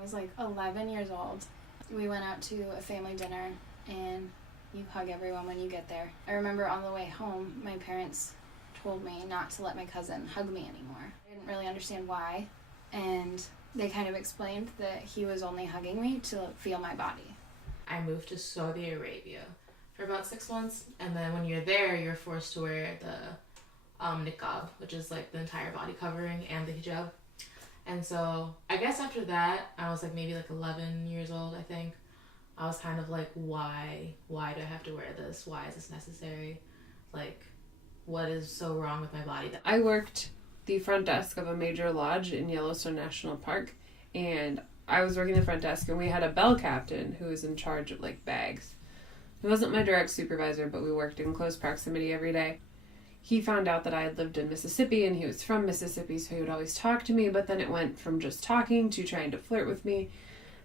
I was like 11 years old. We went out to a family dinner, and you hug everyone when you get there. I remember on the way home, my parents told me not to let my cousin hug me anymore. I didn't really understand why, and they kind of explained that he was only hugging me to feel my body. I moved to Saudi Arabia for about 6 months, and then when you're there, you're forced to wear the niqab, which is like the entire body covering, and the hijab. And so I guess after that, I was like maybe like 11 years old, I think. I was kind of like, why do I have to wear this? Why is this necessary? Like, what is so wrong with my body? I worked the front desk of a major lodge in Yellowstone National Park, and I was working the front desk, and we had a bell captain who was in charge of like bags. He wasn't my direct supervisor, but we worked in close proximity every day. He found out that I had lived in Mississippi and he was from Mississippi, so he would always talk to me, but then it went from just talking to trying to flirt with me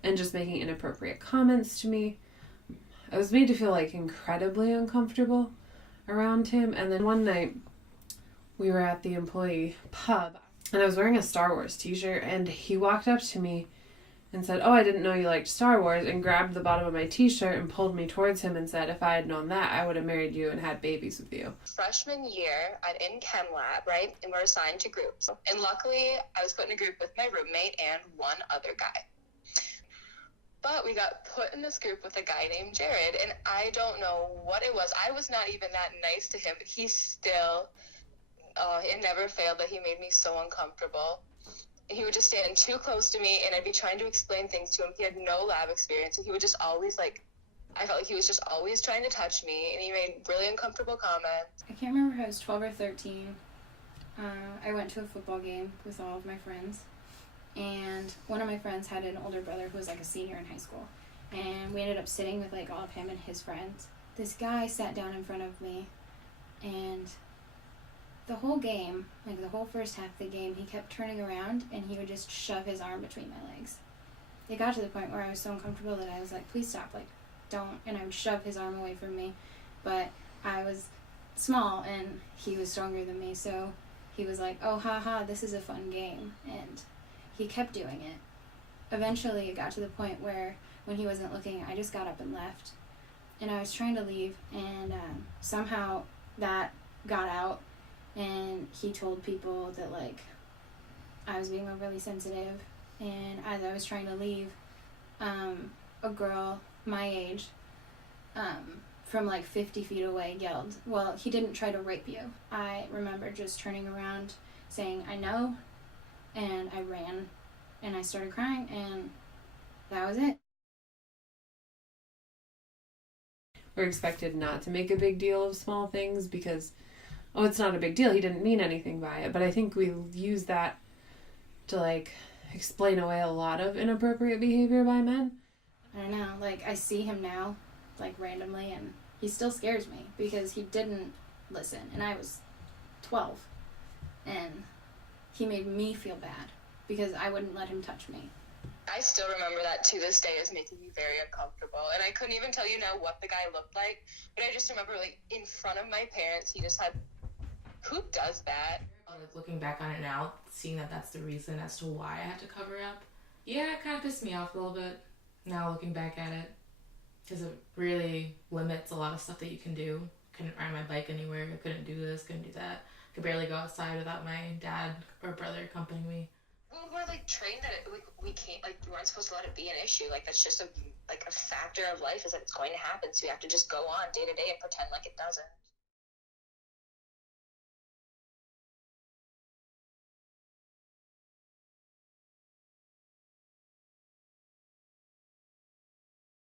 and just making inappropriate comments to me. I was made to feel like incredibly uncomfortable around him. And then one night we were at the employee pub and I was wearing a Star Wars t-shirt, and he walked up to me and said, "Oh, I didn't know you liked Star Wars," and grabbed the bottom of my t-shirt and pulled me towards him and said, "If I had known that, I would have married you and had babies with you." Freshman year, I'm in chem lab, right? And we're assigned to groups. And luckily, I was put in a group with my roommate and one other guy. But we got put in this group with a guy named Jared, and I don't know what it was. I was not even that nice to him, but he still, it never failed that he made me so uncomfortable. He would just stand too close to me, and I'd be trying to explain things to him. He had no lab experience, and he would just always, I felt like he was just always trying to touch me, and he made really uncomfortable comments. I can't remember if I was 12 or 13. I went to a football game with all of my friends, and one of my friends had an older brother who was like a senior in high school, and we ended up sitting with like all of him and his friends. This guy sat down in front of me, and the whole game, like the whole first half of the game, he kept turning around and he would just shove his arm between my legs. It got to the point where I was so uncomfortable that I was like, "Please stop, like, don't," and I would shove his arm away from me. But I was small and he was stronger than me, so he was like, "Oh, haha, this is a fun game," and he kept doing it. Eventually it got to the point where when he wasn't looking, I just got up and left, and I was trying to leave, and somehow that got out, and he told people that like I was being overly sensitive. And as I was trying to leave, a girl my age from like 50 feet away yelled, "Well, he didn't try to rape you." I remember just turning around saying, "I know," and I ran and I started crying, and that was it. We're expected not to make a big deal of small things because, oh, it's not a big deal, he didn't mean anything by it. But I think we use that to like explain away a lot of inappropriate behavior by men. I don't know, like I see him now, like randomly, and he still scares me because he didn't listen, and I was 12, and he made me feel bad because I wouldn't let him touch me. I still remember that to this day as making me very uncomfortable, and I couldn't even tell you now what the guy looked like, but I just remember like in front of my parents, he just had, who does that? Like looking back on it now, seeing that that's the reason as to why I had to cover up, yeah, it kind of pissed me off a little bit now looking back at it, because it really limits a lot of stuff that you can do. Couldn't ride my bike anywhere, I couldn't do this, couldn't do that, could barely go outside without my dad or brother accompanying me. Well, we're like trained that we can't, like, we weren't supposed to let it be an issue. Like, that's just a factor of life, is that it's going to happen, so we have to just go on day to day and pretend like it doesn't.